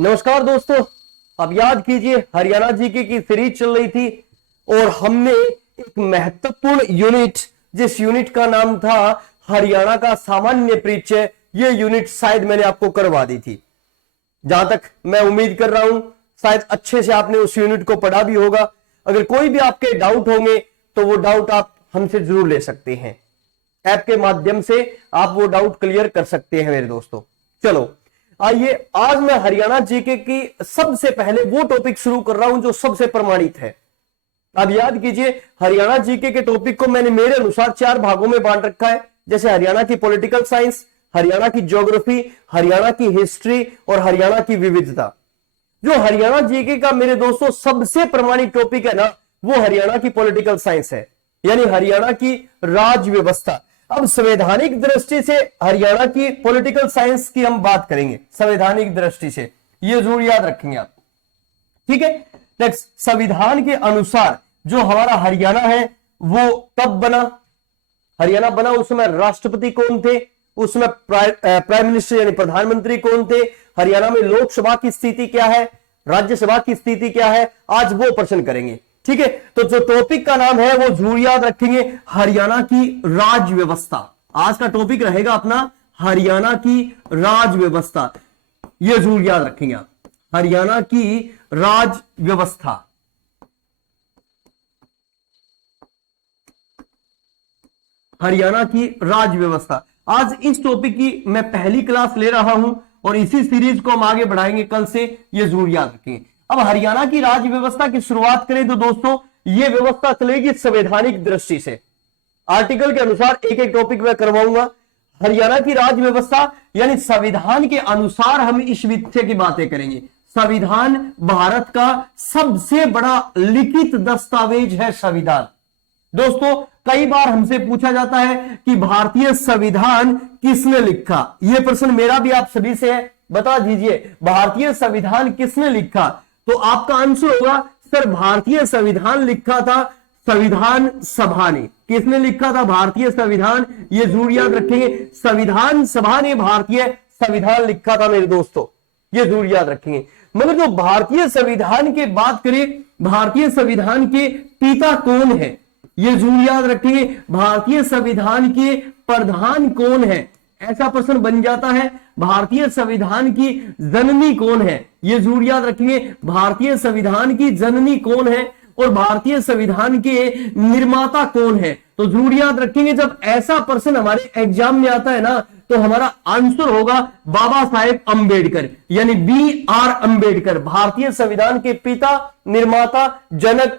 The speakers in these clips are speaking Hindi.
नमस्कार दोस्तों, अब याद कीजिए हरियाणा जीके की सीरीज चल रही थी और हमने एक महत्वपूर्ण यूनिट, जिस यूनिट का नाम था हरियाणा का सामान्य परिचय, यह यूनिट शायद मैंने आपको करवा दी थी। जहां तक मैं उम्मीद कर रहा हूं शायद अच्छे से आपने उस यूनिट को पढ़ा भी होगा। अगर कोई भी आपके डाउट होंगे तो वो डाउट आप हमसे जरूर ले सकते हैं। ऐप के माध्यम से आप वो डाउट क्लियर कर सकते हैं मेरे दोस्तों। चलो आइए, आज मैं हरियाणा जीके की सबसे पहले वो टॉपिक शुरू कर रहा हूं जो सबसे प्रमाणित है। अब याद कीजिए, हरियाणा जीके के टॉपिक को मैंने मेरे अनुसार 4 भागों में बांट रखा है, जैसे हरियाणा की पॉलिटिकल साइंस, हरियाणा की ज्योग्राफी, हरियाणा की हिस्ट्री और हरियाणा की विविधता। जो हरियाणा जीके का मेरे दोस्तों सबसे प्रमाणित टॉपिक है ना, वो हरियाणा की पॉलिटिकल साइंस है, यानी हरियाणा की राज व्यवस्था। अब संवैधानिक दृष्टि से हरियाणा की पॉलिटिकल साइंस की हम बात करेंगे, संवैधानिक दृष्टि से, ये जरूर याद रखेंगे आप, ठीक है। नेक्स्ट, संविधान के अनुसार जो हमारा हरियाणा है वो कब बना, हरियाणा बना उस समय राष्ट्रपति कौन थे, उसमें प्राइम मिनिस्टर यानी प्रधानमंत्री कौन थे, हरियाणा में लोकसभा की स्थिति क्या है, राज्यसभा की स्थिति क्या है, आज वो प्रश्न करेंगे, ठीक है। तो जो टॉपिक का नाम है वो जरूर याद रखेंगे, हरियाणा की राज व्यवस्था। आज का टॉपिक रहेगा अपना हरियाणा की राज व्यवस्था, ये जरूर याद रखेंगे आप, हरियाणा की राज व्यवस्था। हरियाणा की राज व्यवस्था, आज इस टॉपिक की मैं पहली क्लास ले रहा हूं और इसी सीरीज को हम आगे बढ़ाएंगे कल से, ये जरूर याद रखेंगे। अब हरियाणा की राज्य व्यवस्था की शुरुआत करें तो दोस्तों यह व्यवस्था चलेगी संवैधानिक दृष्टि से। आर्टिकल के अनुसार एक एक टॉपिक मैं करवाऊंगा। हरियाणा की राज्य व्यवस्था यानी संविधान के अनुसार हम इस विषय की बातें करेंगे। संविधान भारत का सबसे बड़ा लिखित दस्तावेज है संविधान। दोस्तों कई बार हमसे पूछा जाता है कि भारतीय संविधान किसने लिखा, यह प्रश्न मेरा भी आप सभी से है, बता दीजिए भारतीय संविधान किसने लिखा। तो आपका आंसर होगा सर भारतीय संविधान लिखा था संविधान सभा ने। किसने लिखा था भारतीय संविधान, ये जरूर याद रखेंगे, संविधान सभा ने भारतीय संविधान लिखा था मेरे दोस्तों, ये जरूर याद रखेंगे। मगर जो भारतीय संविधान की बात करें, भारतीय संविधान के पिता कौन है, ये जरूर याद रखेंगे। भारतीय संविधान के प्रधान कौन है, ऐसा प्रश्न बन जाता है। भारतीय संविधान की जननी कौन है, ये जरूर याद रखेंगे, भारतीय संविधान की जननी कौन है और भारतीय संविधान के निर्माता कौन है, तो जरूर याद रखेंगे। जब ऐसा प्रश्न हमारे एग्जाम में आता है ना, तो हमारा आंसर होगा बाबा साहेब अंबेडकर, यानी BR अंबेडकर। भारतीय संविधान के पिता, निर्माता, जनक,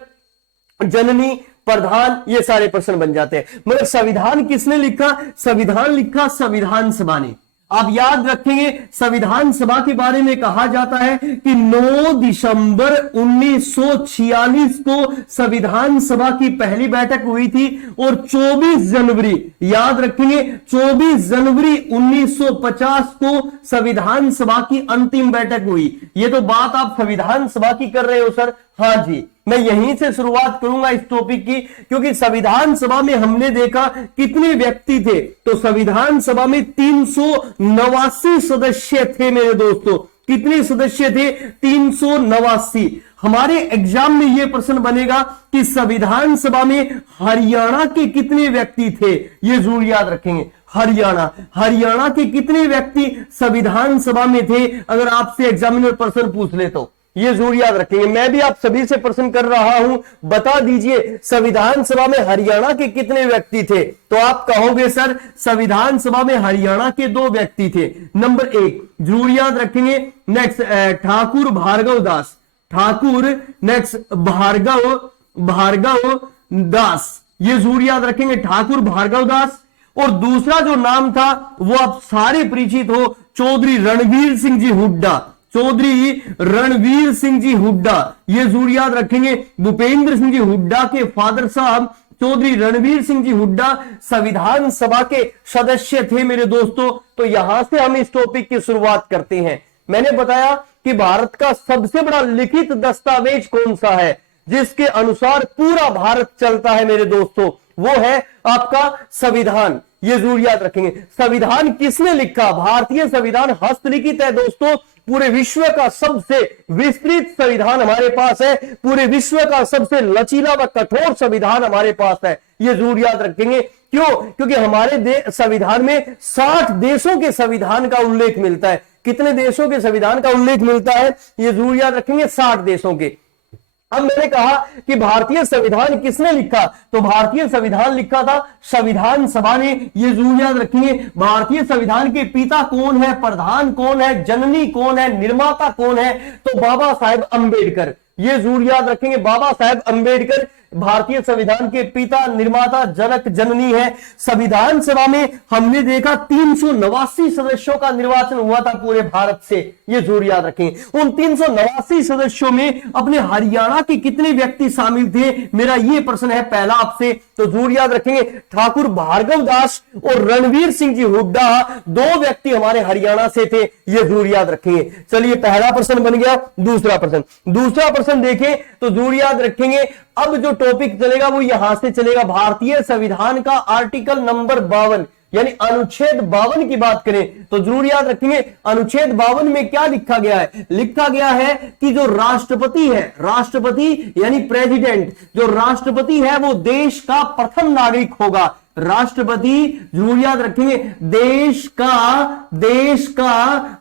जननी, प्रधान, ये सारे प्रश्न बन जाते हैं। मगर संविधान किसने लिखा, संविधान लिखा संविधान सभा ने। आप याद रखेंगे संविधान सभा के बारे में कहा जाता है कि 9 दिसंबर 1946 को संविधान सभा की पहली बैठक हुई थी और 24 जनवरी, याद रखेंगे 24 जनवरी 1950 को संविधान सभा की अंतिम बैठक हुई। ये तो बात आप संविधान सभा की कर रहे हो सर, हाँ जी, मैं यहीं से शुरुआत करूंगा इस टॉपिक की, क्योंकि संविधान सभा में हमने देखा कितने व्यक्ति थे, तो संविधान सभा में 389 सदस्य थे मेरे दोस्तों। कितने सदस्य थे, 389। हमारे एग्जाम में यह प्रश्न बनेगा कि संविधान सभा में हरियाणा के कितने व्यक्ति थे, यह जरूर याद रखेंगे। हरियाणा के कितने व्यक्ति संविधान सभा में थे, अगर आपसे एग्जामिनर प्रश्न पूछ ले तो ये जरूर याद रखेंगे। मैं भी आप सभी से प्रश्न कर रहा हूं, बता दीजिए संविधान सभा में हरियाणा के कितने व्यक्ति थे, तो आप कहोगे सर संविधान सभा में हरियाणा के 2 व्यक्ति थे। नंबर 1 जरूर याद रखेंगे। नेक्स्ट ठाकुर भार्गव दास, ठाकुर, नेक्स्ट भार्गव दास, ये जरूर याद रखेंगे, ठाकुर भार्गव दास। और दूसरा जो नाम था वो आप सारे परिचित हो, चौधरी रणवीर सिंह जी हुड्डा, चौधरी रणवीर सिंह जी हुड्डा, ये जरूर याद रखेंगे। भूपेंद्र सिंह जी हुड्डा के फादर साहब चौधरी रणवीर सिंह जी हुड्डा संविधान सभा के सदस्य थे मेरे दोस्तों। तो यहां से हम इस टॉपिक की शुरुआत करते हैं। मैंने बताया कि भारत का सबसे बड़ा लिखित दस्तावेज कौन सा है, जिसके अनुसार पूरा भारत चलता है मेरे दोस्तों, वो है आपका संविधान। ये जरूर याद रखेंगे। संविधान किसने लिखा? भारतीय संविधान हस्तलिखित है दोस्तों। पूरे विश्व का सबसे विस्तृत संविधान हमारे पास है, पूरे विश्व का सबसे लचीला व कठोर संविधान हमारे पास है, ये जरूर याद रखेंगे। क्यों? क्योंकि हमारे संविधान में 60 देशों के संविधान का उल्लेख मिलता है। कितने देशों के संविधान का उल्लेख मिलता है? ये जरूर याद रखेंगे, 60 देशों के। अब मैंने कहा कि भारतीय संविधान किसने लिखा, तो भारतीय संविधान लिखा था संविधान सभा ने, ये जरूर याद रखेंगे। भारतीय संविधान के पिता कौन है, प्रधान कौन है, जननी कौन है, निर्माता कौन है, तो बाबा साहेब अंबेडकर, ये जरूर याद रखेंगे। बाबा साहेब अंबेडकर भारतीय संविधान के पिता, निर्माता, जनक, जननी है। संविधान सभा में हमने देखा 389 सदस्यों का निर्वाचन हुआ था पूरे भारत से, ये जरूर याद रखें। उन 389 सदस्यों में अपने हरियाणा के कितने व्यक्ति शामिल थे, मेरा ये प्रश्न है पहला आपसे, तो जरूर याद रखेंगे। ठाकुर भार्गव दास और रणवीर सिंह जी हुड्डा, 2 व्यक्ति हमारे हरियाणा से थे, ये जरूर याद रखेंगे। चलिए पहला प्रश्न बन गया। दूसरा प्रश्न देखें तो जरूर याद रखेंगे। अब जो टॉपिक चलेगा वो यहां से चलेगा। भारतीय संविधान का आर्टिकल नंबर 52 यानी अनुच्छेद 52 की बात करें तो जरूर याद रखेंगे अनुच्छेद 52 में क्या लिखा गया है? लिखा गया है कि जो राष्ट्रपति है, राष्ट्रपति यानी प्रेसिडेंट, जो राष्ट्रपति है वो देश का प्रथम नागरिक होगा। राष्ट्रपति जरूर याद रखेंगे देश का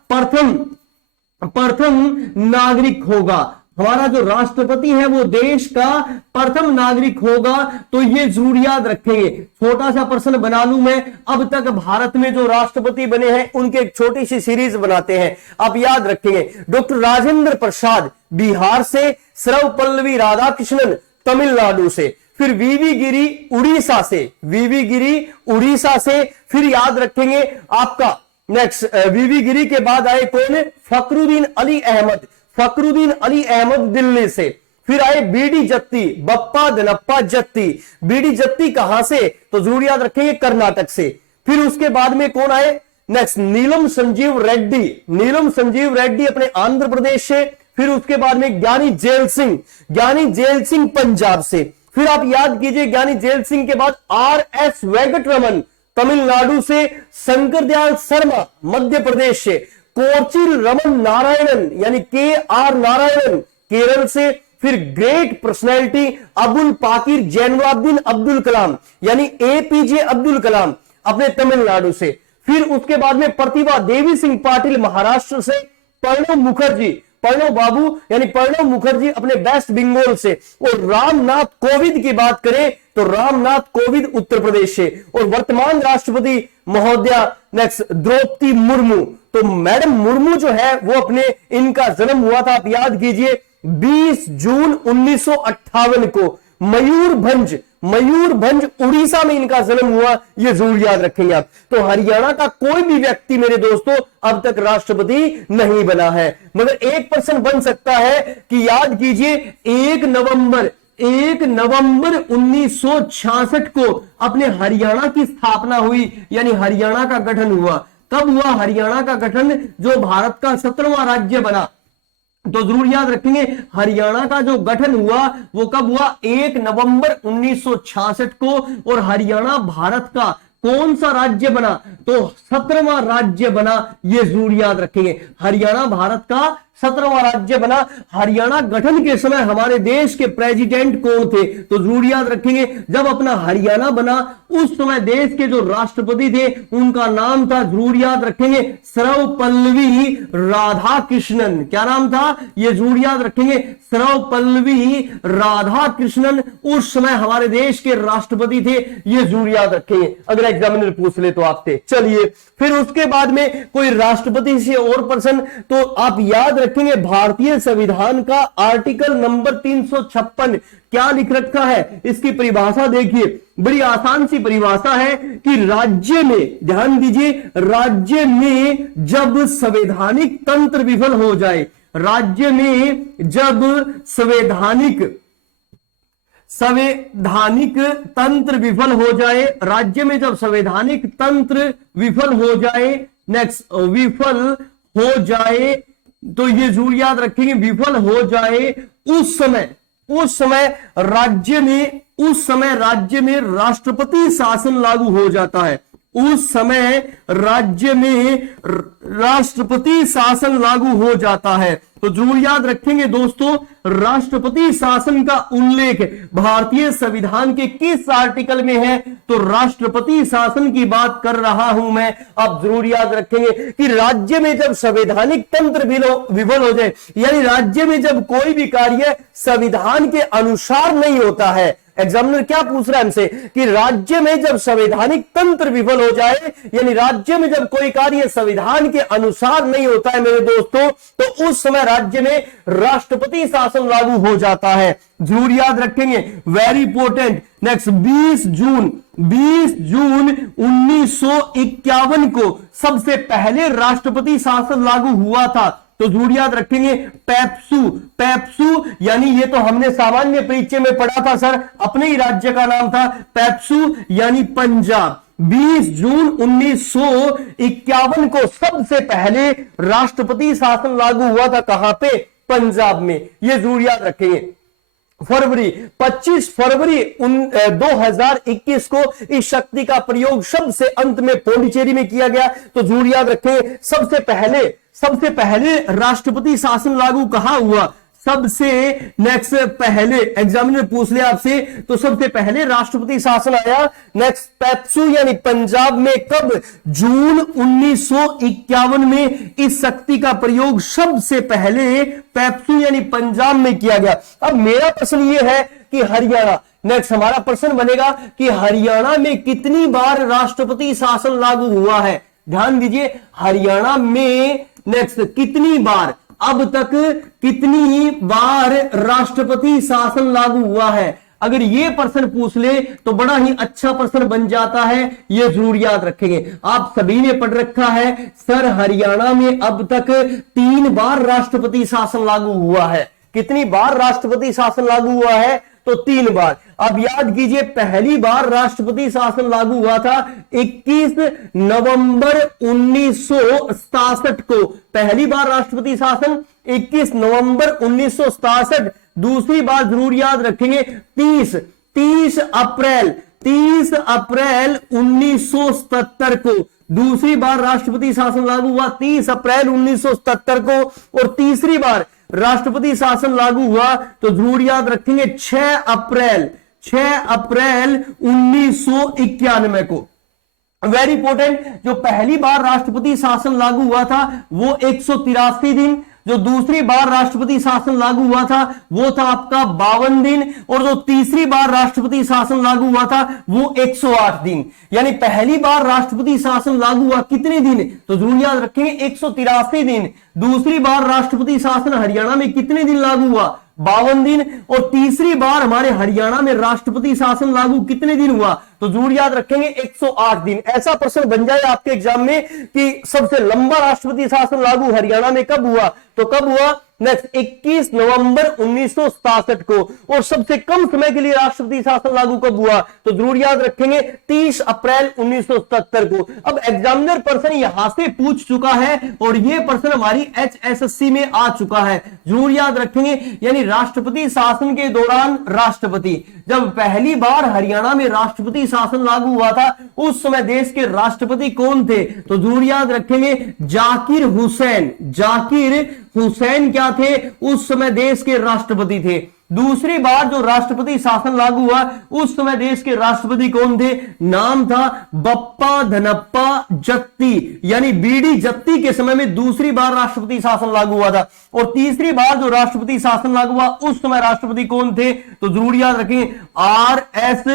प्रथम नागरिक होगा। हमारा जो राष्ट्रपति है वो देश का प्रथम नागरिक होगा, तो ये जरूर याद रखेंगे। छोटा सा प्रश्न बना लूं मैं, अब तक भारत में जो राष्ट्रपति बने हैं उनके एक छोटी सी सीरीज बनाते हैं, आप याद रखेंगे। डॉक्टर राजेंद्र प्रसाद बिहार से, सर्वपल्लवी राधाकृष्णन तमिलनाडु से, फिर वीवी गिरी उड़ीसा से, फिर याद रखेंगे आपका नेक्स्ट वीवी गिरी के बाद आए कौन? फखरुद्दीन अली अहमद दिल्ली से। फिर आए बीडी जत्ती, बप्पा दनप्पा जत्ती। बीडी जत्ती कहां से? तो जरूर याद रखेंगे कर्नाटक से। फिर उसके बाद में कौन आए? नेक्स्ट नीलम संजीव रेड्डी अपने आंध्र प्रदेश से। फिर उसके बाद में ज्ञानी जेल सिंह पंजाब से। फिर आप याद कीजिए ज्ञानी जेल सिंह के बाद RS वेंकटरमन तमिलनाडु से, शंकर दयाल शर्मा मध्य प्रदेश से, कोचिल रमन नारायणन यानी KR नारायणन केरल से। फिर ग्रेट पर्सनैलिटी अबुल पाकिर जैनुलाब्दीन अब्दुल कलाम यानी APJ अब्दुल कलाम अपने तमिलनाडु से। फिर उसके बाद में प्रतिभा देवी सिंह पाटिल महाराष्ट्र से, प्रणब मुखर्जी अपने वेस्ट बंगाल से, और रामनाथ कोविंद की बात करें तो रामनाथ कोविंद उत्तर प्रदेश से, और वर्तमान राष्ट्रपति महोदया नेक्स्ट द्रौपदी मुर्मू। तो मैडम मुर्मू जो है वो अपने, इनका जन्म हुआ था आप याद कीजिए 20 जून 1958 को मयूरभंज उड़ीसा में इनका जन्म हुआ, ये जरूर याद रखेंगे आप। तो हरियाणा का कोई भी व्यक्ति मेरे दोस्तों अब तक राष्ट्रपति नहीं बना है। मगर एक प्रश्न बन सकता है कि याद कीजिए 1 नवंबर 1966 को अपने हरियाणा की स्थापना हुई, यानी हरियाणा का गठन हुआ। कब हुआ हरियाणा का गठन? जो भारत का 17वां राज्य बना। तो जरूर याद रखेंगे हरियाणा का जो गठन हुआ वो कब हुआ? 1 नवंबर 1966 को। और हरियाणा भारत का कौन सा राज्य बना? तो 17वां राज्य बना, ये जरूर याद रखेंगे। हरियाणा भारत का 17वां राज्य बना। हरियाणा गठन के समय हमारे देश के प्रेसिडेंट कौन थे? तो जरूर याद रखेंगे जब अपना हरियाणा बना उस समय देश के जो राष्ट्रपति थे उनका नाम था, जरूर याद रखेंगे, सर्वपल्लवी राधाकृष्णन। क्या नाम था? ये जरूर याद रखेंगे, सर्वपल्लवी राधाकृष्णन उस समय हमारे देश के राष्ट्रपति थे, ये जरूर याद रखेंगे। अगर एग्जामिनर पूछ ले तो आपसे। चलिए फिर उसके बाद में कोई राष्ट्रपति से और प्रश्न तो आप याद रखेंगे भारतीय संविधान का आर्टिकल नंबर 356 क्या लिख रखा है? इसकी परिभाषा देखिए, बड़ी आसान सी परिभाषा है कि राज्य में, ध्यान दीजिए, राज्य में जब संवैधानिक तंत्र विफल हो जाए, राज्य में जब संवैधानिक तंत्र विफल हो जाए, राज्य में जब संवैधानिक तंत्र विफल हो जाए, नेक्स्ट विफल हो जाए, तो ये जरूर याद रखेंगे, विफल हो जाए उस समय राज्य में राष्ट्रपति शासन लागू हो जाता है। उस समय राज्य में राष्ट्रपति शासन लागू हो जाता है। तो जरूर याद रखेंगे दोस्तों, राष्ट्रपति शासन का उल्लेख भारतीय संविधान के किस आर्टिकल में है? तो राष्ट्रपति शासन की बात कर रहा हूं मैं। आप जरूर याद रखेंगे कि राज्य में जब संवैधानिक तंत्र विफल हो जाए, यानी राज्य में जब कोई भी कार्य संविधान के अनुसार नहीं होता है, एग्जामिनर क्या पूछ रहा है हमसे कि राज्य में जब संवैधानिक तंत्र विफल हो जाए, यानी राज्य में जब कोई कार्य संविधान के अनुसार नहीं होता है मेरे दोस्तों, तो उस समय राज्य में राष्ट्रपति शासन लागू हो जाता है। जरूर याद रखेंगे, वेरी इंपॉर्टेंट। नेक्स्ट 20 जून 1951 को सबसे पहले राष्ट्रपति शासन लागू हुआ था। तो जरूर याद रखेंगे, पेप्सू यानी ये तो हमने सामान्य परिचय में पढ़ा था सर, अपने ही राज्य का नाम था पेप्सू यानी पंजाब। 20 जून 1951 को सबसे पहले राष्ट्रपति शासन लागू हुआ था, कहां पे? पंजाब में। ये जरूर याद रखेंगे। 25 फरवरी 2021 को इस शक्ति का प्रयोग शब्द से अंत में पौंडीचेरी में किया गया। तो जरूर याद रखें, सबसे पहले राष्ट्रपति शासन लागू कहां हुआ? सबसे नेक्स्ट पहले एग्जामिनर पूछ ले आपसे, तो सबसे पहले राष्ट्रपति शासन आया नेक्स्ट पेप्सू यानी पंजाब में कब? जून 1951 में इस शक्ति का प्रयोग सबसे पहले पेप्सू यानी पंजाब में किया गया। अब मेरा प्रश्न यह है कि हरियाणा, नेक्स्ट हमारा प्रश्न बनेगा कि हरियाणा में कितनी बार राष्ट्रपति शासन लागू हुआ है? ध्यान दीजिए, हरियाणा में नेक्स्ट कितनी बार, अब तक कितनी बार राष्ट्रपति शासन लागू हुआ है? अगर ये प्रश्न पूछ ले तो बड़ा ही अच्छा प्रश्न बन जाता है। ये जरूर याद रखेंगे। आप सभी ने पढ़ रखा है सर, हरियाणा में अब तक 3 बार राष्ट्रपति शासन लागू हुआ है। कितनी बार राष्ट्रपति शासन लागू हुआ है? तो 3 बार। अब याद कीजिए, पहली बार राष्ट्रपति शासन लागू हुआ था 21 नवंबर 1967 को। पहली बार राष्ट्रपति शासन 21 नवंबर 1967। दूसरी बार जरूर याद रखेंगे 30 अप्रैल 1977 को। दूसरी बार राष्ट्रपति शासन लागू हुआ 30 अप्रैल 1977 को। और तीसरी बार राष्ट्रपति शासन लागू हुआ तो जरूर याद रखेंगे 6 अप्रैल 1991 को। वेरी इंपॉर्टेंट, जो पहली बार राष्ट्रपति शासन लागू हुआ था वो 183 दिन, जो दूसरी बार राष्ट्रपति शासन लागू हुआ था वो था आपका 52 दिन, और जो तीसरी बार राष्ट्रपति शासन लागू हुआ था वो 108 दिन। यानी पहली बार राष्ट्रपति शासन लागू हुआ कितने दिन? तो जरूर याद रखेंगे 183 दिन। दूसरी बार राष्ट्रपति शासन हरियाणा में कितने दिन लागू हुआ? 52 दिन। और तीसरी बार हमारे हरियाणा में राष्ट्रपति शासन लागू कितने दिन हुआ? तो जरूर याद रखेंगे 108 दिन। ऐसा प्रश्न बन जाए आपके एग्जाम में कि सबसे लंबा राष्ट्रपति शासन लागू हरियाणा में कब हुआ? तो कब हुआ? नेक्स्ट 21 नवंबर 1967 को। और सबसे कम समय के लिए राष्ट्रपति शासन लागू कब हुआ? तो जरूर याद रखेंगे 30 अप्रैल 1977 को। अब एग्जामिनर प्रश्न यहां से पूछ चुका है और यह प्रश्न हमारी HSSC में आ चुका है। जरूर याद रखेंगे, यानी राष्ट्रपति शासन के दौरान राष्ट्रपति, जब पहली बार हरियाणा में राष्ट्रपति शासन लागू हुआ था उस समय देश के राष्ट्रपति कौन थे? तो जरूर याद रखेंगे जाकिर हुसैन क्या थे? उस समय देश के राष्ट्रपति थे। दूसरी बार जो राष्ट्रपति शासन लागू हुआ उस समय देश के राष्ट्रपति कौन थे? नाम था बप्पा धनप्पा जत्ती, यानी बीडी जत्ती के समय में दूसरी बार राष्ट्रपति शासन लागू हुआ था। और तीसरी बार जो राष्ट्रपति शासन लागू हुआ उस समय राष्ट्रपति कौन थे? तो जरूर याद रखें RS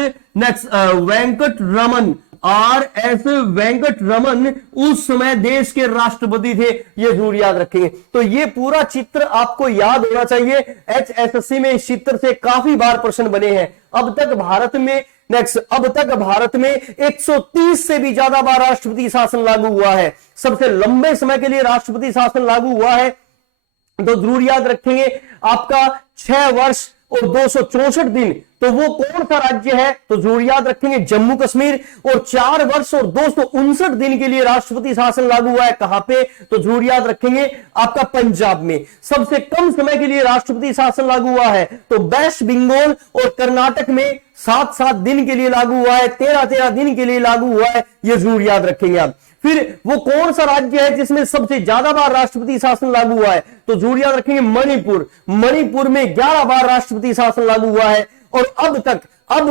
वेंकट रमन उस समय देश के राष्ट्रपति थे। ये जरूर याद रखेंगे। तो ये पूरा चित्र आपको याद होना चाहिए। HSSC में इस चित्र से काफी बार प्रश्न बने हैं। अब तक भारत में 130 से भी ज्यादा बार राष्ट्रपति शासन लागू हुआ है। सबसे लंबे समय के लिए राष्ट्रपति शासन लागू हुआ है। तो जरूर याद रखेंगे आपका 6 वर्ष और 264 दिन तो वो कौन सा राज्य है? तो जरूर याद रखेंगे जम्मू कश्मीर। और 4 वर्ष और 259 दिन के लिए राष्ट्रपति शासन लागू हुआ है, कहां पे? तो जरूर याद रखेंगे आपका पंजाब में। सबसे कम समय के लिए राष्ट्रपति शासन लागू हुआ है तो वेस्ट बंगाल और कर्नाटक में 7-7 दिन के लिए लागू हुआ है, 13-13 दिन के लिए लागू हुआ है, यह जरूर याद रखेंगे आप। फिर वो कौन सा राज्य है जिसमें सबसे ज्यादा बार राष्ट्रपति शासन लागू हुआ है? तो जरूर याद रखेंगे मणिपुर। मणिपुर में 11 बार राष्ट्रपति शासन लागू हुआ है। और अब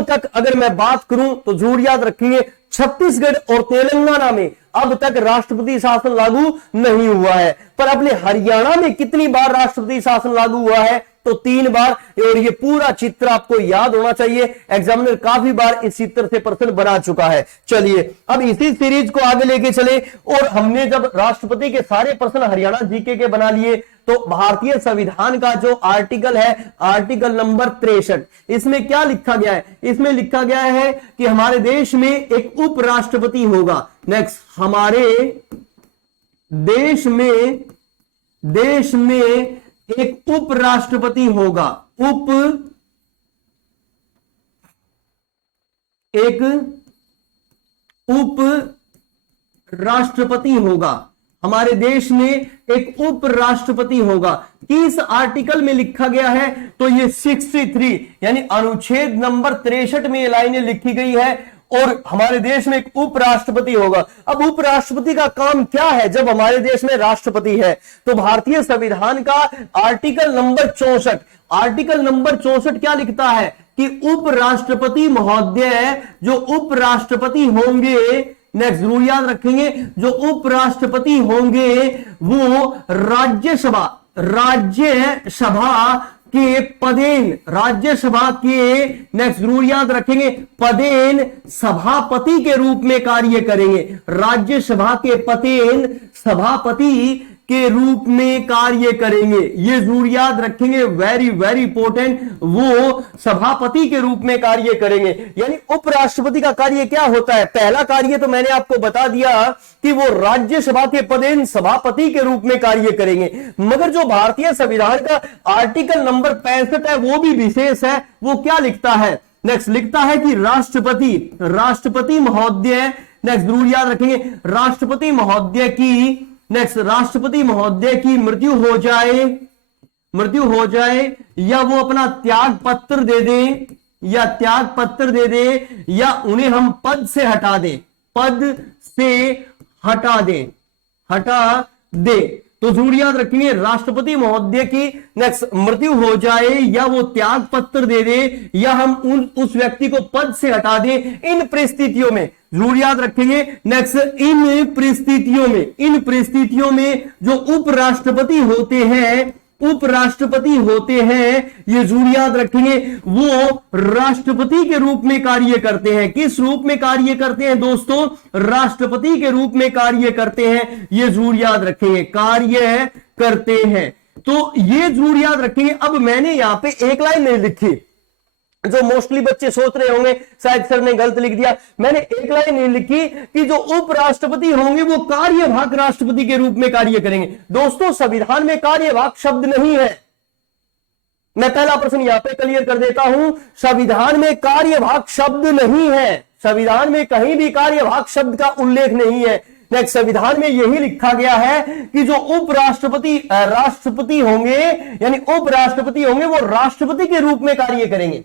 तक अगर मैं बात करूं तो जरूर याद रखेंगे छत्तीसगढ़ और तेलंगाना में अब तक राष्ट्रपति शासन लागू नहीं हुआ है। पर अपने हरियाणा में कितनी बार राष्ट्रपति शासन लागू हुआ है? तो 3 बार। और ये पूरा चित्र आपको याद होना चाहिए, एग्जामिनर काफी बार इस चित्र से प्रश्न बना चुका है। चलिए अब इसी सीरीज को आगे लेके चले। और हमने जब राष्ट्रपति के सारे प्रश्न हरियाणा जीके के बना लिए तो भारतीय संविधान का जो आर्टिकल है, आर्टिकल नंबर 63, इसमें क्या लिखा गया है? इसमें लिखा गया है कि हमारे देश में एक उपराष्ट्रपति होगा। नेक्स्ट, हमारे देश में एक उपराष्ट्रपति होगा। एक उपराष्ट्रपति होगा। हमारे देश में एक उपराष्ट्रपति होगा। किस आर्टिकल में लिखा गया है? तो ये 63 यानी अनुच्छेद नंबर 63 में ये लाइनें लिखी गई है। और हमारे देश में एक उपराष्ट्रपति होगा। अब उपराष्ट्रपति का काम क्या है जब हमारे देश में राष्ट्रपति है? तो भारतीय संविधान का आर्टिकल नंबर 64, आर्टिकल नंबर 64 क्या लिखता है कि उपराष्ट्रपति महोदय जो उपराष्ट्रपति होंगे, नेक्स्ट जरूर याद रखेंगे, जो उपराष्ट्रपति होंगे वो राज्यसभा के पदेन, राज्यसभा के, नेक्स्ट जरूर याद रखेंगे, पदेन सभापति के रूप में कार्य करेंगे। राज्यसभा के पदेन सभापति के रूप में कार्य करेंगे, ये जरूर याद रखेंगे, वेरी वेरी इंपॉर्टेंट। वो सभापति के रूप में कार्य करेंगे। यानी उपराष्ट्रपति का कार्य क्या होता है? पहला कार्य तो मैंने आपको बता दिया कि वो राज्यसभा के पदेन सभापति के रूप में कार्य करेंगे। मगर जो भारतीय संविधान का आर्टिकल नंबर 65 है वो भी विशेष है। वो क्या लिखता है? नेक्स्ट लिखता है कि राष्ट्रपति महोदय, नेक्स्ट जरूर याद रखेंगे, राष्ट्रपति महोदय की, नेक्स्ट राष्ट्रपति महोदय की मृत्यु हो जाए या वो अपना त्याग पत्र दे दे या उन्हें हम पद से हटा दे तो जरूर याद रखेंगे राष्ट्रपति महोदय की नेक्स्ट मृत्यु हो जाए या वो त्याग पत्र दे दे या हम उस व्यक्ति को पद से हटा दें। इन परिस्थितियों में जरूर याद रखेंगे, नेक्स्ट इन परिस्थितियों में जो उपराष्ट्रपति होते हैं ये जरूर याद रखेंगे, वो राष्ट्रपति के रूप में कार्य करते हैं। किस रूप में कार्य करते हैं दोस्तों? राष्ट्रपति के रूप में कार्य करते हैं, ये जरूर याद रखेंगे, कार्य करते हैं। तो ये जरूर याद रखेंगे। अब मैंने यहां पे एक लाइन नहीं लिखी, जो मोस्टली बच्चे सोच रहे होंगे शायद सर ने गलत लिख दिया। मैंने एक लाइन नहीं लिखी कि जो उपराष्ट्रपति होंगे वो कार्यवाहक राष्ट्रपति के रूप में कार्य करेंगे। दोस्तों संविधान में कार्यवाहक शब्द नहीं है। मैं पहला प्रश्न यहां पे क्लियर कर देता हूं, संविधान में कार्यवाहक शब्द नहीं है। संविधान में कहीं भी कार्यवाहक शब्द का उल्लेख नहीं है। नेक्स्ट, संविधान में यही लिखा गया है कि जो राष्ट्रपति होंगे यानी उपराष्ट्रपति होंगे वो राष्ट्रपति के रूप में कार्य करेंगे।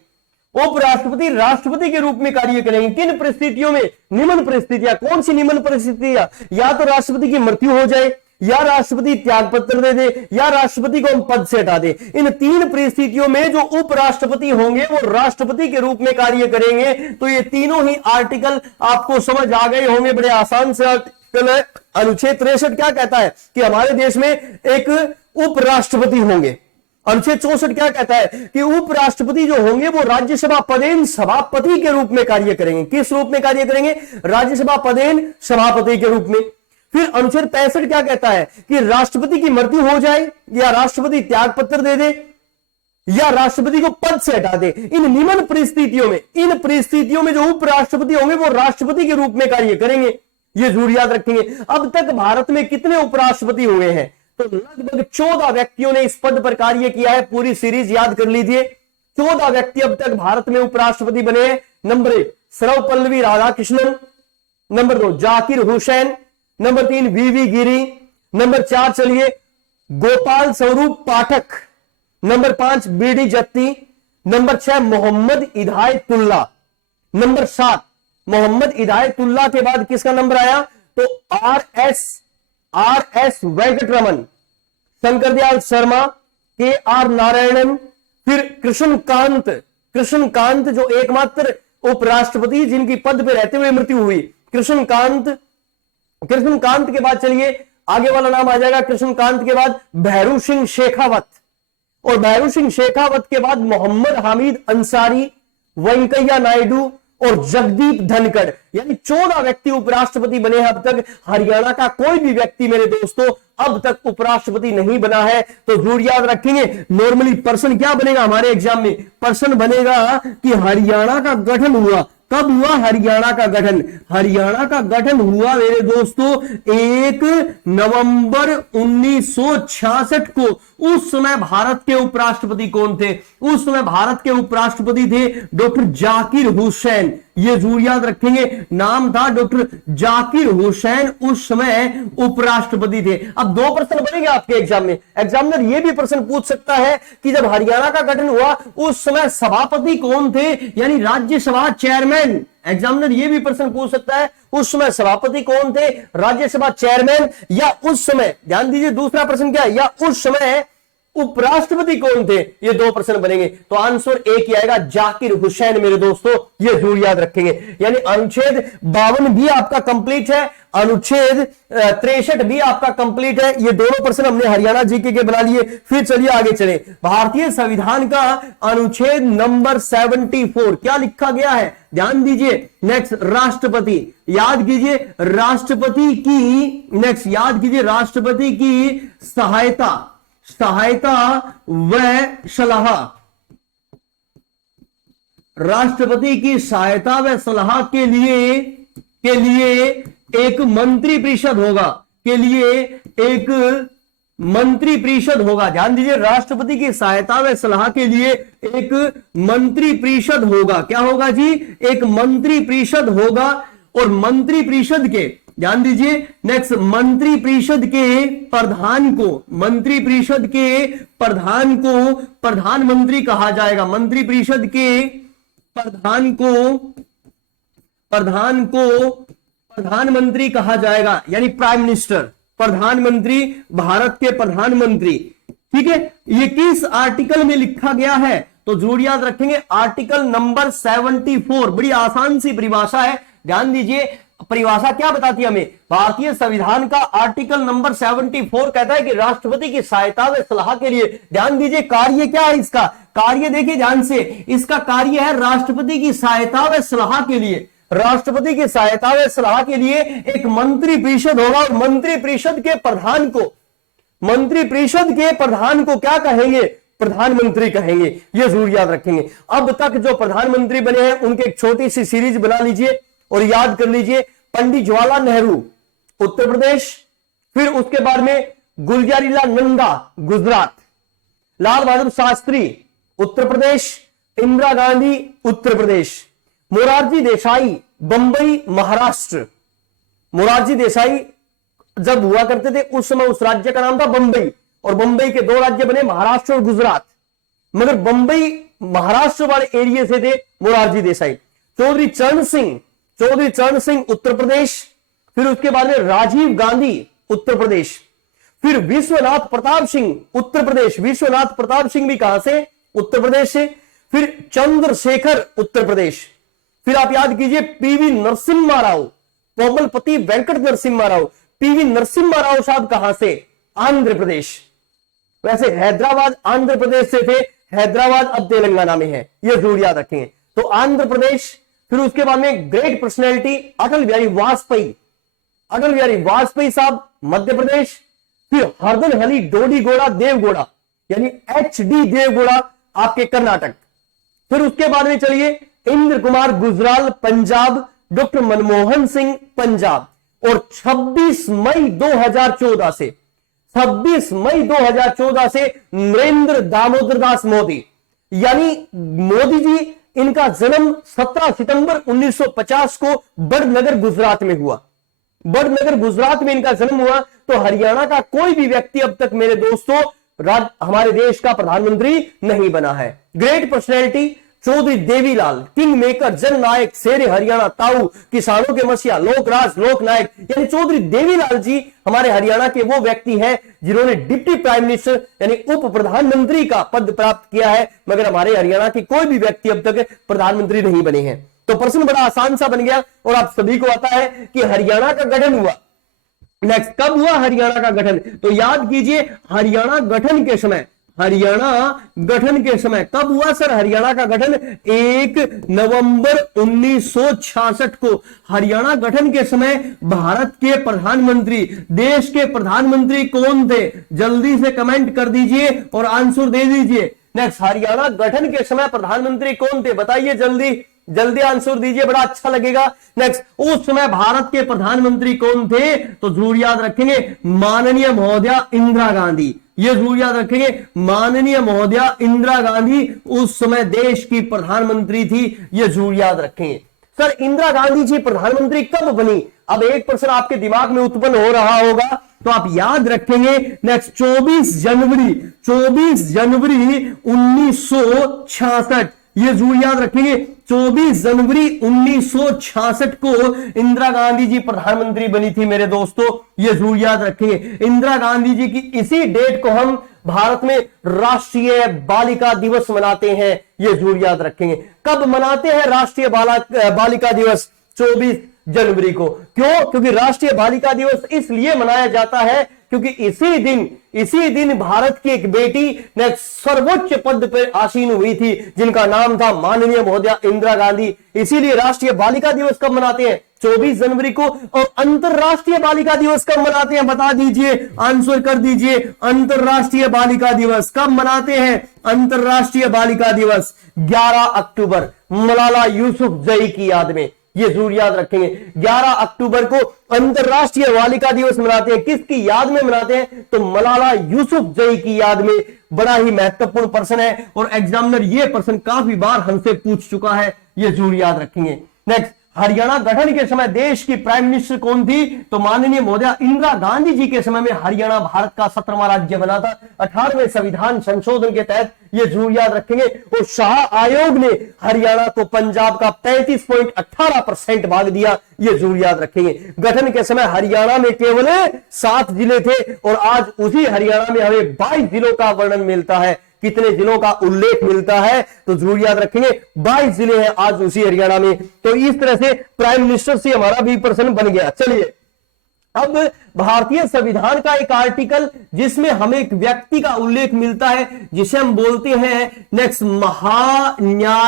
उपराष्ट्रपति राष्ट्रपति के रूप में कार्य करेंगे। किन परिस्थितियों में? निम्न परिस्थितियां। कौन सी निम्न परिस्थितियां? या तो राष्ट्रपति की मृत्यु हो जाए या राष्ट्रपति त्याग पत्र दे दे या राष्ट्रपति को हम पद से हटा दे। इन 3 परिस्थितियों में जो उपराष्ट्रपति होंगे वो राष्ट्रपति के रूप में कार्य करेंगे। तो ये तीनों ही आर्टिकल आपको समझ आ गए होंगे, बड़े आसान से आर्टिकल है। अनुच्छेद 63 क्या कहता है कि हमारे देश में एक उपराष्ट्रपति होंगे। अनुच्छेद 64 क्या कहता है कि उपराष्ट्रपति जो होंगे वो राज्यसभा पदेन सभापति के रूप में कार्य करेंगे। किस रूप में कार्य करेंगे? राज्यसभा पदेन सभापति के रूप में। फिर अनुच्छेद 65 क्या कहता है कि राष्ट्रपति की मृत्यु हो जाए या राष्ट्रपति त्याग पत्र दे दे या राष्ट्रपति को पद से हटा दे। इन निम्न परिस्थितियों में जो उपराष्ट्रपति होंगे वो राष्ट्रपति के रूप में कार्य करेंगे, ये जरूर याद रखेंगे। अब तक भारत में कितने उपराष्ट्रपति हुए हैं? तो लगभग 14 व्यक्तियों ने इस पद पर कार्य किया है। पूरी सीरीज याद कर लीजिए, 14 व्यक्ति अब तक भारत में उपराष्ट्रपति बने हैं। Number 1 Sarvepalli Radhakrishnan, number 2 Zakir Hussain, number 3 VV Giri, number 4 चलिए Gopal Swarup Pathak, number 5 BD Jatti, number 6 Mohammad Hidayatullah, number 7 Mohammad Hidayatullah के बाद किसका नंबर आया तो R S Venkataraman, Shankar Dayal Sharma, K R Narayanan, फिर कृष्णकांत जो एकमात्र उपराष्ट्रपति जिनकी पद पे रहते हुए मृत्यु हुई, कृष्णकांत के बाद चलिए आगे वाला नाम आ जाएगा कृष्णकांत के बाद भैरू सिंह शेखावत, और भैरू सिंह शेखावत के बाद मोहम्मद हामिद अंसारी, वेंकैया नायडू और जगदीप धनखड़, यानी 14 व्यक्ति उपराष्ट्रपति बने हैं अब तक। हरियाणा का कोई भी व्यक्ति मेरे दोस्तों अब तक उपराष्ट्रपति नहीं बना है। तो जरूर याद रखेंगे, नॉर्मली प्रश्न क्या बनेगा हमारे एग्जाम में, प्रश्न बनेगा कि हरियाणा का गठन हुआ कब हुआ। हरियाणा का गठन हुआ मेरे दोस्तों 1 नवंबर 1966 को। उस समय भारत के उपराष्ट्रपति कौन थे, उस समय भारत के उपराष्ट्रपति थे डॉक्टर जाकिर हुसैन। ये जरूर याद रखेंगे, नाम था डॉक्टर जाकिर हुसैन, उस समय उपराष्ट्रपति थे। अब 2 प्रश्न बनेंगे आपके एग्जाम में। एग्जामिनर ये भी प्रश्न पूछ सकता है कि जब हरियाणा का गठन हुआ उस समय सभापति कौन थे, यानी राज्यसभा चेयरमैन। एग्जामिनर ये भी प्रश्न पूछ सकता है उस समय सभापति कौन थे, राज्यसभा चेयरमैन, या उस समय, ध्यान दीजिए दूसरा प्रश्न क्या है, या उस समय उपराष्ट्रपति कौन थे। ये 2 प्रश्न बनेंगे तो आंसर एक ही आएगा, जाकिर हुसैन मेरे दोस्तों। ये जरूर याद रखेंगे। यानी अनुच्छेद 52 भी आपका कंप्लीट है, अनुच्छेद 63 भी आपका कंप्लीट है। ये दोनों प्रश्न हमने हरियाणा जीके के बना लिए। फिर चलिए आगे चले। भारतीय संविधान का अनुच्छेद नंबर 74 क्या लिखा गया है, ध्यान दीजिए। नेक्स्ट राष्ट्रपति, याद कीजिए राष्ट्रपति की, नेक्स्ट याद कीजिए राष्ट्रपति की सहायता व सलाह, राष्ट्रपति की सहायता व सलाह के लिए एक मंत्री परिषद होगा, ध्यान दीजिए राष्ट्रपति की सहायता व सलाह के लिए एक मंत्री परिषद होगा। क्या होगा जी, एक मंत्री परिषद होगा। और मंत्री परिषद के, ध्यान दीजिए नेक्स्ट, मंत्री परिषद के प्रधान को प्रधानमंत्री कहा जाएगा। मंत्री परिषद के प्रधान को प्रधानमंत्री कहा जाएगा, यानी प्राइम मिनिस्टर, प्रधानमंत्री, भारत के प्रधानमंत्री। ठीक है, ये किस आर्टिकल में लिखा गया है तो जरूर याद रखेंगे आर्टिकल नंबर 74। बड़ी आसान सी परिभाषा है, ध्यान दीजिए। परिभाषा क्या बताती है हमें, भारतीय संविधान का आर्टिकल नंबर 74 कहता है कि राष्ट्रपति की सहायता व सलाह के लिए, ध्यान दीजिए कार्य क्या है इसका, कार्य देखिए ध्यान से, इसका कार्य है राष्ट्रपति की सहायता व सलाह के लिए, राष्ट्रपति की सहायता व सलाह के लिए एक मंत्री परिषद होगा। और मंत्री परिषद के प्रधान को क्या कहेंगे, प्रधानमंत्री कहेंगे। ये जरूर याद रखेंगे। अब तक जो प्रधानमंत्री बने हैं उनके एक छोटी सी सीरीज बना लीजिए और याद कर लीजिए। पंडित जवाहरलाल नेहरू उत्तर प्रदेश, फिर उसके बाद में गुलजारीलाल नंदा गुजरात, लाल बहादुर शास्त्री उत्तर प्रदेश, इंदिरा गांधी उत्तर प्रदेश, मोरारजी देसाई बंबई महाराष्ट्र। मोरारजी देसाई जब हुआ करते थे उस समय उस राज्य का नाम था बंबई, और बंबई के 2 राज्य बने, महाराष्ट्र और गुजरात, मगर बंबई महाराष्ट्र वाले एरिया से थे मोरारजी देसाई। चौधरी चरण सिंह उत्तर प्रदेश, फिर उसके बाद में राजीव गांधी उत्तर प्रदेश, फिर विश्वनाथ प्रताप सिंह उत्तर प्रदेश। विश्वनाथ प्रताप सिंह भी कहां से, उत्तर प्रदेश से। फिर चंद्रशेखर उत्तर प्रदेश, फिर आप याद कीजिए पीवी नरसिम्हा राव, कोमलपति वेंकट नरसिम्हा राव। पीवी नरसिम्हा राव साहब कहां से, आंध्र प्रदेश। वैसे हैदराबाद आंध्र प्रदेश से थे, हैदराबाद अब तेलंगाना में है, यह जरूर याद रखेंगे। तो आंध्र प्रदेश, फिर उसके बाद में ग्रेट पर्सनैलिटी अटल बिहारी वाजपेयी साहब मध्य प्रदेश, फिर हरदन हली डोडीगोड़ा देवगौड़ा यानी HD देवगौड़ा आपके कर्नाटक। फिर उसके बाद में चलिए इंद्र कुमार गुजराल पंजाब, डॉक्टर मनमोहन सिंह पंजाब। और 26 मई 2014 से नरेंद्र दामोदर दास मोदी, यानी मोदी जी, इनका जन्म 17 सितंबर 1950 को बड़नगर गुजरात में हुआ। बड़नगर गुजरात में इनका जन्म हुआ। तो हरियाणा का कोई भी व्यक्ति अब तक मेरे दोस्तों हमारे देश का प्रधानमंत्री नहीं बना है। Great personality Chaudhary Devi Lal, king maker, जननायक, शेर हरियाणा, ताऊ, किसानों के मसीहा, लोकराज, लोकनायक, यानी चौधरी देवीलाल जी हमारे हरियाणा के वो व्यक्ति हैं जिन्होंने डिप्टी प्राइम मिनिस्टर यानी उप प्रधानमंत्री का पद प्राप्त किया है, मगर हमारे हरियाणा के कोई भी व्यक्ति अब तक प्रधानमंत्री नहीं बने हैं। तो प्रश्न बड़ा आसान सा बन गया और आप सभी को आता है कि हरियाणा का गठन हुआ। नेक्स्ट, कब हुआ हरियाणा का गठन? तो याद कीजिए, हरियाणा गठन के समय, हरियाणा गठन के समय कब हुआ सर हरियाणा का गठन? 1 नवंबर 1966 को। हरियाणा गठन के समय भारत के प्रधानमंत्री, देश के प्रधानमंत्री कौन थे? जल्दी से कमेंट कर दीजिए और आंसर दे दीजिए। नेक्स्ट, हरियाणा गठन के समय प्रधानमंत्री कौन थे? बताइए जल्दी जल्दी आंसर दीजिए, बड़ा अच्छा लगेगा। नेक्स्ट, उस समय भारत के प्रधानमंत्री कौन थे? तो जरूर याद रखेंगे माननीय महोदया इंदिरा गांधी। ये जरूर याद रखेंगे, माननीय महोदया इंदिरा गांधी उस समय देश की प्रधानमंत्री थी। ये जरूर याद रखेंगे। सर इंदिरा गांधी जी प्रधानमंत्री कब बनी? अब एक प्रश्न आपके दिमाग में उत्पन्न हो रहा होगा, तो आप याद रखेंगे। नेक्स्ट, 24 जनवरी 1966, ये जरूर याद रखेंगे। 24 जनवरी 1966 को इंदिरा गांधी जी प्रधानमंत्री बनी थी मेरे दोस्तों, ये जरूर याद रखेंगे। इंदिरा गांधी जी की इसी डेट को हम भारत में राष्ट्रीय बालिका दिवस मनाते हैं, ये जरूर याद रखेंगे। कब मनाते हैं राष्ट्रीय बालिका दिवस? 24 जनवरी को। क्यों? क्योंकि राष्ट्रीय बालिका दिवस इसलिए मनाया जाता है क्योंकि इसी दिन भारत की एक बेटी ने सर्वोच्च पद पर आसीन हुई थी जिनका नाम था माननीय महोदया इंदिरा गांधी। इसीलिए राष्ट्रीय बालिका दिवस कब मनाते हैं? 24 जनवरी को। और अंतरराष्ट्रीय बालिका दिवस कब मनाते हैं? बता दीजिए, आंसर कर दीजिए। अंतरराष्ट्रीय बालिका दिवस कब मनाते हैं? अंतरराष्ट्रीय बालिका दिवस 11 अक्टूबर, मलाला यूसुफजई की याद में। ये जरूर याद रखेंगे, 11 अक्टूबर को अंतरराष्ट्रीय बालिका दिवस मनाते हैं। किसकी याद में मनाते हैं? तो मलाला यूसुफजई की याद में। बड़ा ही महत्वपूर्ण प्रश्न है और एग्जामिनर ये प्रश्न काफी बार हमसे पूछ चुका है, ये जरूर याद रखेंगे। नेक्स्ट, हरियाणा गठन के समय देश की प्राइम मिनिस्टर कौन थी? तो माननीय महोदया इंदिरा गांधी जी के समय में हरियाणा भारत का 17वां राज्य बना था 18वें संविधान संशोधन के तहत, ये जरूर याद रखेंगे। और शाह आयोग ने हरियाणा को पंजाब का 35.18% भाग दिया, ये जरूर याद रखेंगे। गठन के समय हरियाणा में केवल 7 जिले थे और आज उसी हरियाणा में हमें 22 जिलों का वर्णन मिलता है। कितने जिलों का उल्लेख मिलता है? तो जरूर याद रखेंगे 22 जिले हैं आज उसी हरियाणा में। तो इस तरह से प्राइम मिनिस्टर से हमारा भी प्रश्न बन गया। चलिए, अब भारतीय संविधान का एक आर्टिकल जिसमें हमें एक व्यक्ति का उल्लेख मिलता है जिसे हम बोलते हैं नेक्स्ट महान्यायवादी।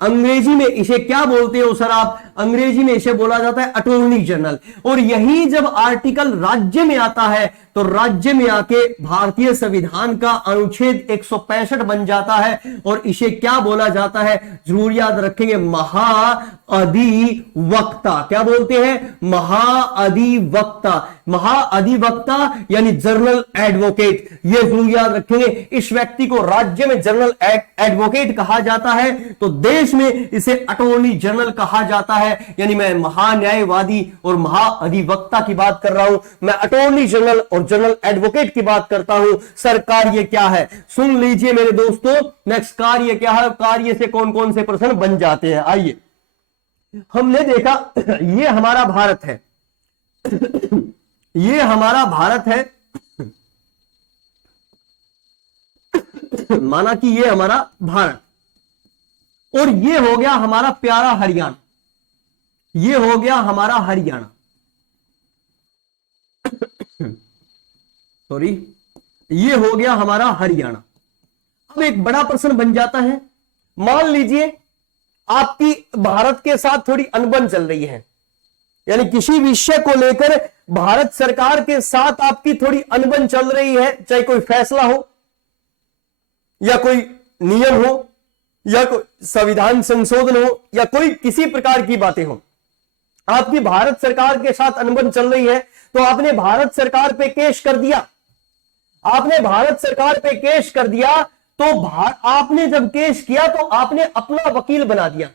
अंग्रेजी में इसे क्या बोलते हो सर आप? अंग्रेजी में इसे बोला जाता है अटॉर्नी जनरल। और यही जब आर्टिकल राज्य में आता है तो राज्य में आके भारतीय संविधान का अनुच्छेद 165 बन जाता है और इसे क्या बोला जाता है? जरूर याद रखेंगे, महाअधिवक्ता। क्या बोलते हैं? महाअधिवक्ता। महाअधिवक्ता यानी जनरल एडवोकेट, ये जरूर याद रखेंगे। इस व्यक्ति को राज्य में जनरल एडवोकेट कहा जाता है तो देश में इसे अटॉर्नी जनरल कहा जाता है। यानी मैं महान्यायवादी और महाअधिवक्ता की बात कर रहा हूं, मैं अटॉर्नी जनरल और जनरल एडवोकेट की बात करता हूं। सर कार्य क्या है? सुन लीजिए मेरे दोस्तों, नेक्स्ट कार्य क्या है? कार्य से कौन कौन से प्रश्न बन जाते हैं? आइए, हमने देखा ये हमारा भारत है, ये हमारा भारत है, माना कि ये हमारा भारत, और ये हो गया हमारा प्यारा हरियाणा, ये हो गया हमारा हरियाणा, सॉरी, ये हो गया हमारा हरियाणा। अब एक बड़ा प्रश्न बन जाता है, मान लीजिए आपकी भारत के साथ थोड़ी अनबन चल रही है, यानी किसी विषय को लेकर भारत सरकार के साथ आपकी थोड़ी अनबन चल रही है, चाहे कोई फैसला हो या कोई नियम हो या कोई संविधान संशोधन हो या कोई किसी प्रकार की बातें हो, आपकी भारत सरकार के साथ अनबन चल रही है तो आपने भारत सरकार पे केस कर दिया, आपने भारत सरकार पे केस कर दिया तो आपने जब केस किया तो आपने अपना वकील बना दिया,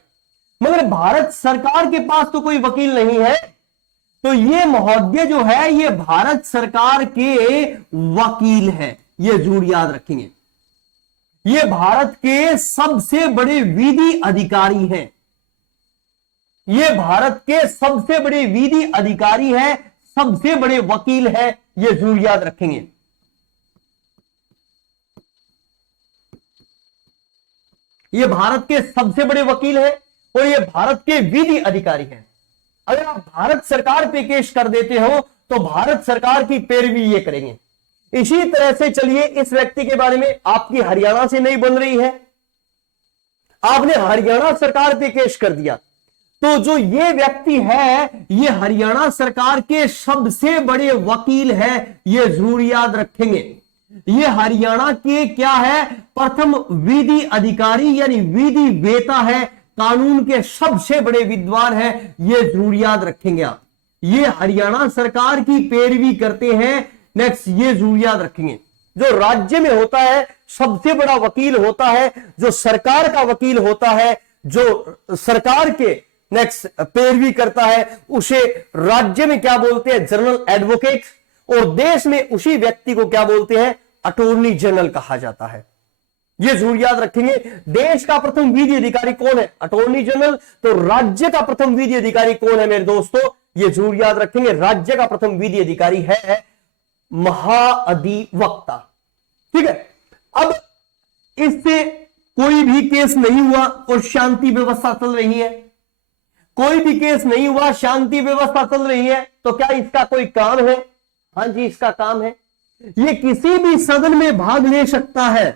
मगर भारत सरकार के पास तो कोई वकील नहीं है, तो ये महोदय जो है ये भारत सरकार के वकील हैं, ये जरूर याद रखेंगे। ये भारत के सबसे बड़े विधि अधिकारी हैं, ये भारत के सबसे बड़े विधि अधिकारी हैं, सबसे बड़े वकील हैं, ये जरूर याद रखेंगे। ये भारत के सबसे बड़े वकील हैं और ये भारत के विधि अधिकारी हैं। अगर आप भारत सरकार पे केस कर देते हो तो भारत सरकार की पैरवी ये करेंगे। इसी तरह से चलिए, इस व्यक्ति के बारे में, आपकी हरियाणा से नहीं बन रही है, आपने हरियाणा सरकार पे केस कर दिया, तो जो ये व्यक्ति है ये हरियाणा सरकार के सबसे बड़े वकील हैं, ये जरूर याद रखेंगे। ये हरियाणा के क्या है, प्रथम विधि अधिकारी यानी विधि वेता है, कानून के सबसे बड़े विद्वान हैं, ये जरूर याद रखेंगे आप। ये हरियाणा सरकार की पैरवी करते हैं। नेक्स्ट, ये जरूर याद रखेंगे, जो राज्य में होता है सबसे बड़ा वकील होता है, जो सरकार का वकील होता है, जो सरकार के नेक्स्ट पैरवी करता है, उसे राज्य में क्या बोलते हैं, जनरल एडवोकेट, और देश में उसी व्यक्ति को क्या बोलते हैं, अटॉर्नी जनरल कहा जाता है। ये जरूर याद रखेंगे। देश का प्रथम विधि अधिकारी कौन है, अटॉर्नी जनरल, तो राज्य का प्रथम विधि अधिकारी कौन है मेरे दोस्तों, ये जरूर याद रखेंगे। राज्य का प्रथम विधि अधिकारी है महाअधिवक्ता। ठीक है, अब इससे कोई भी केस नहीं हुआ और शांति व्यवस्था चल रही है, कोई भी केस नहीं हुआ, शांति व्यवस्था चल रही है, तो क्या इसका कोई काम है? हां जी, इसका काम है। ये किसी भी सदन में भाग ले सकता है,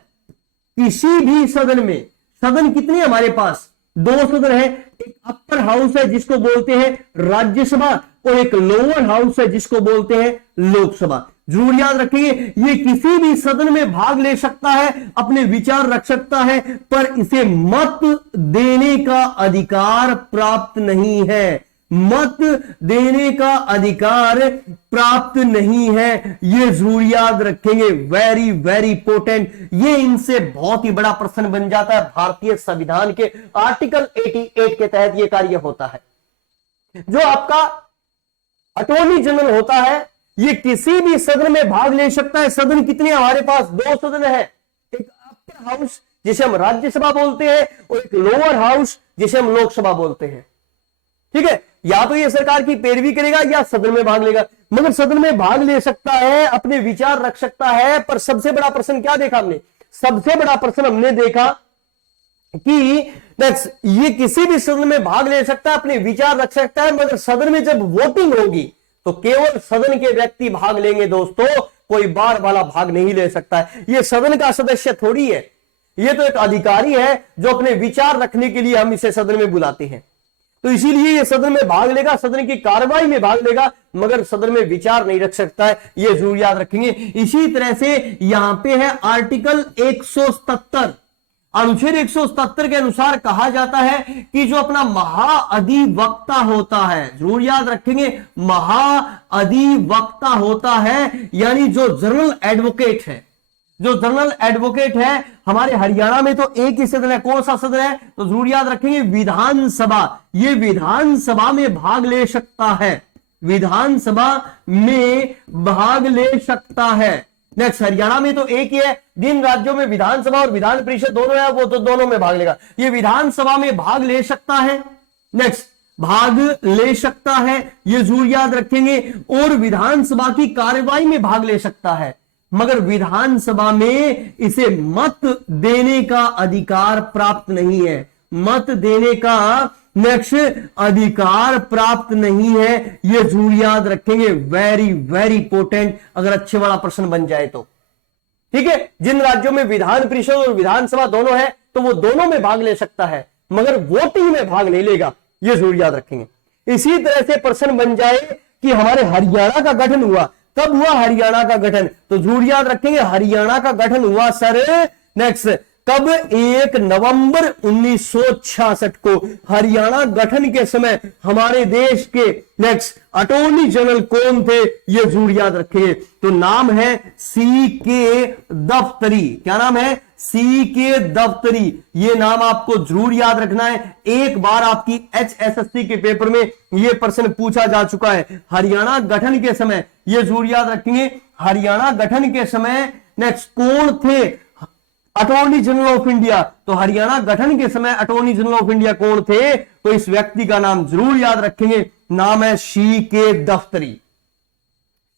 किसी भी सदन में। सदन कितने हमारे पास, 2 सदन है, एक अपर हाउस है जिसको बोलते हैं राज्यसभा, और एक लोअर हाउस है जिसको बोलते हैं लोकसभा। जरूर याद रखिए, ये किसी भी सदन में भाग ले सकता है, अपने विचार रख सकता है, पर इसे मत देने का अधिकार प्राप्त नहीं है, मत देने का अधिकार प्राप्त नहीं है, ये जरूर याद रखेंगे। Very very important. ये इनसे बहुत ही बड़ा प्रश्न बन जाता है। भारतीय संविधान के आर्टिकल 88 के तहत ये कार्य होता है। जो आपका अटॉर्नी जनरल होता है, ये किसी भी सदन में भाग ले सकता है। सदन कितने हमारे पास, 2 सदन है, एक अपर हाउस जिसे हम राज्यसभा बोलते हैं, और एक लोअर हाउस जिसे हम लोकसभा बोलते हैं। ठीक है, या तो ये सरकार की पैरवी करेगा या सदन में भाग लेगा, मगर सदन में भाग ले सकता है, अपने विचार रख सकता है। पर सबसे बड़ा प्रश्न क्या देखा हमने, सबसे बड़ा प्रश्न हमने देखा कि ये किसी भी सदन में भाग ले सकता है, अपने विचार रख सकता है, मगर सदन में जब वोटिंग होगी तो केवल सदन के व्यक्ति भाग लेंगे दोस्तों, कोई बार वाला भाग नहीं ले सकता है। ये सदन का सदस्य थोड़ी है, ये तो एक अधिकारी है जो अपने विचार रखने के लिए हम इसे सदन में बुलाते हैं। तो इसीलिए ये सदन में भाग लेगा, सदन की कार्रवाई में भाग लेगा, मगर सदन में विचार नहीं रख सकता है, ये जरूर याद रखेंगे। इसी तरह से यहां पे है आर्टिकल 177, अनुच्छेद 177 के अनुसार कहा जाता है कि जो अपना महाअधिवक्ता होता है, जरूर याद रखेंगे, महाअधिवक्ता होता है, यानी जो जनरल एडवोकेट है, जो जनरल एडवोकेट है, हमारे हरियाणा में तो एक ही सदन है। कौन सा सदन है, तो जरूर याद रखेंगे विधानसभा। ये विधानसभा में भाग ले सकता है, विधानसभा में भाग ले सकता है। नेक्स्ट, हरियाणा में तो एक ही है, जिन राज्यों में विधानसभा और विधान परिषद दोनों है वो तो दोनों में भाग लेगा। ये विधानसभा में भाग ले सकता है, नेक्स्ट भाग ले सकता है, ये जरूर याद रखेंगे। और विधानसभा की कार्यवाही में भाग ले सकता है, मगर विधानसभा में इसे मत देने का अधिकार प्राप्त नहीं है, मत देने का नेक्स्ट अधिकार प्राप्त नहीं है, ये जरूर याद रखेंगे। वेरी वेरी इंपॉर्टेंट, अगर अच्छे वाला प्रश्न बन जाए तो। ठीक है, जिन राज्यों में विधान परिषद और विधानसभा दोनों है तो वो दोनों में भाग ले सकता है, मगर वोटिंग में भाग नहीं लेगा, ये जरूर याद रखेंगे। इसी तरह से प्रश्न बन जाए कि हमारे हरियाणा का गठन हुआ, कब हुआ हरियाणा का गठन, तो जरूर याद रखेंगे हरियाणा का गठन हुआ सर नेक्स्ट कब? 1 नवंबर 1966 को हरियाणा गठन के समय हमारे देश के नेक्स्ट अटॉर्नी जनरल कौन थे, ये जरूर याद रखिए। तो नाम है सी के दफ्तरी। क्या नाम है? सी के दफ्तरी। ये नाम आपको जरूर याद रखना है। एक बार आपकी HSSC के पेपर में ये प्रश्न पूछा जा चुका है। हरियाणा गठन के समय ये जरूर याद रखेंगे, हरियाणा गठन के समय नेक्स्ट कौन थे अटॉर्नी जनरल ऑफ इंडिया। तो हरियाणा गठन के समय अटॉर्नी जनरल ऑफ इंडिया कौन थे? तो इस व्यक्ति का नाम जरूर याद रखेंगे, नाम है सी के दफ्तरी।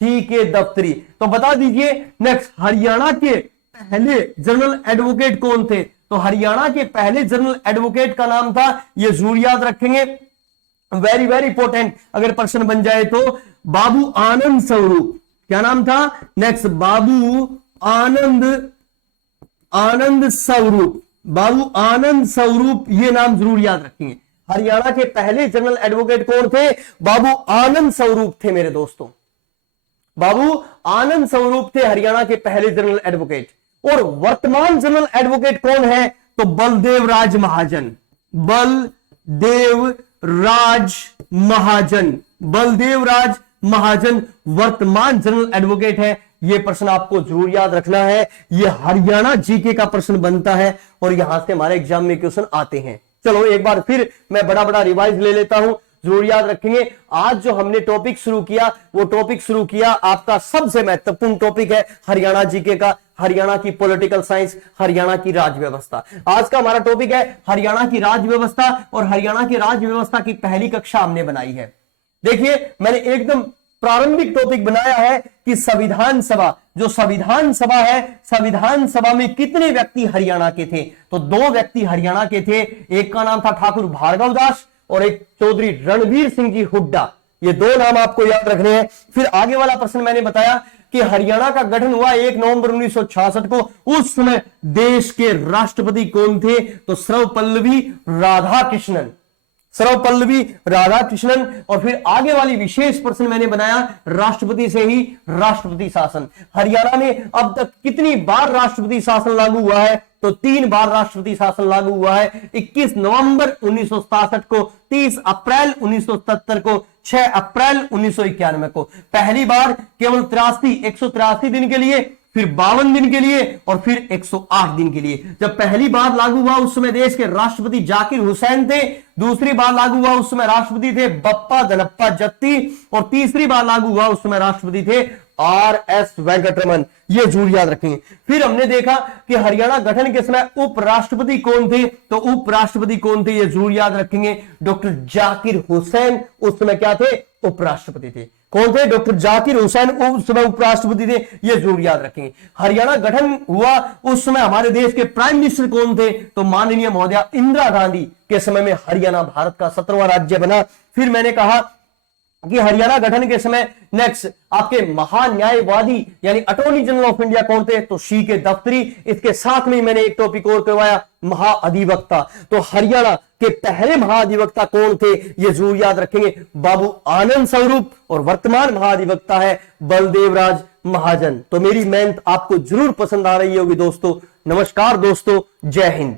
सी के दफ्तरी। तो बता दीजिए नेक्स्ट हरियाणा के पहले जनरल एडवोकेट कौन थे? तो हरियाणा के पहले जनरल एडवोकेट का नाम था, ये जरूर याद रखेंगे, वेरी वेरी इंपॉर्टेंट अगर प्रश्न बन जाए तो, बाबू आनंद स्वरूप। क्या नाम था? नेक्स्ट बाबू आनंद स्वरूप। बाबू आनंद स्वरूप, ये नाम जरूर याद रखेंगे। हरियाणा के पहले जनरल एडवोकेट कौन थे? बाबू आनंद स्वरूप थे मेरे दोस्तों। बाबू आनंद स्वरूप थे हरियाणा के पहले जनरल एडवोकेट। और वर्तमान जनरल एडवोकेट कौन है? तो बलदेव राज महाजन। बलदेव राज महाजन। बलदेव राज महाजन वर्तमान जनरल एडवोकेट है। यह प्रश्न आपको जरूर याद रखना है। यह हरियाणा जीके का प्रश्न बनता है और यहां से हमारे एग्जाम में क्वेश्चन आते हैं। चलो एक बार फिर मैं बड़ा रिवाइज ले लेता हूं, जरूर याद रखेंगे। आज जो हमने टॉपिक शुरू किया वो टॉपिक शुरू किया, आपका सबसे महत्वपूर्ण टॉपिक है हरियाणा जीके का, हरियाणा की पॉलिटिकल साइंस, हरियाणा की राज्य व्यवस्था। आज का हमारा टॉपिक है हरियाणा की राज्य व्यवस्था और हरियाणा की राज्य व्यवस्था की पहली कक्षा हमने बनाई है। देखिए मैंने एकदम प्रारंभिक टॉपिक बनाया है कि संविधान सभा, जो संविधान सभा है, संविधान सभा में कितने व्यक्ति हरियाणा के थे? तो 2 व्यक्ति हरियाणा के थे। एक का नाम था ठाकुर भार्गव दास और एक चौधरी रणवीर सिंह जी हुड्डा। ये 2 नाम आपको याद रखने हैं। फिर आगे वाला प्रश्न मैंने बताया कि हरियाणा का गठन हुआ 1 नवंबर 1966 को। उस समय देश के राष्ट्रपति कौन थे? तो सर्वपल्लवी राधाकृष्णन। सर्वपल्लवी राधाकृष्णन। और फिर आगे वाली विशेष प्रश्न मैंने बनाया राष्ट्रपति से ही राष्ट्रपति शासन। हरियाणा में अब तक कितनी बार राष्ट्रपति शासन लागू हुआ है? तो 3 बार राष्ट्रपति शासन लागू हुआ है। 21 नवंबर 1967 को, 30 अप्रैल 1977 को, 6 अप्रैल 1991 को। पहली बार केवल 183 दिन के लिए, फिर 52 दिन के लिए और फिर 108 दिन के लिए। जब पहली बार लागू हुआ उस समय देश के राष्ट्रपति जाकिर हुसैन थे। दूसरी बार लागू हुआ उस समय राष्ट्रपति थे बप्पा दनप्पा जत्ती और तीसरी बार लागू हुआ उस समय राष्ट्रपति थे RS वेंकटरमन। ये जरूर याद रखेंगे। फिर हमने देखा कि हरियाणा गठन के समय उपराष्ट्रपति कौन थे? तो उपराष्ट्रपति कौन थे? ये जरूर याद रखेंगे, डॉक्टर जाकिर हुसैन उस समय क्या थे? उपराष्ट्रपति थे। कौन थे? डॉक्टर जाकिर हुसैन उस समय उपराष्ट्रपति थे। ये जरूर याद रखेंगे। हरियाणा गठन हुआ उस समय हमारे देश के प्राइम मिनिस्टर कौन थे? तो माननीय महोदया इंदिरा गांधी के समय में हरियाणा भारत का 17वां राज्य बना। फिर मैंने कहा कि हरियाणा गठन के समय नेक्स्ट आपके महान्यायवादी यानी अटॉर्नी जनरल ऑफ इंडिया कौन थे? तो सी के दफ्तरी। इसके साथ में मैंने एक टॉपिक और करवाया, महाअधिवक्ता। तो हरियाणा के पहले महाअधिवक्ता कौन थे? ये जरूर याद रखेंगे, बाबू आनंद स्वरूप। और वर्तमान महाअधिवक्ता है बलदेव राज महाजन। तो मेरी मेहनत आपको जरूर पसंद आ रही होगी दोस्तों। नमस्कार दोस्तों, जय हिंद।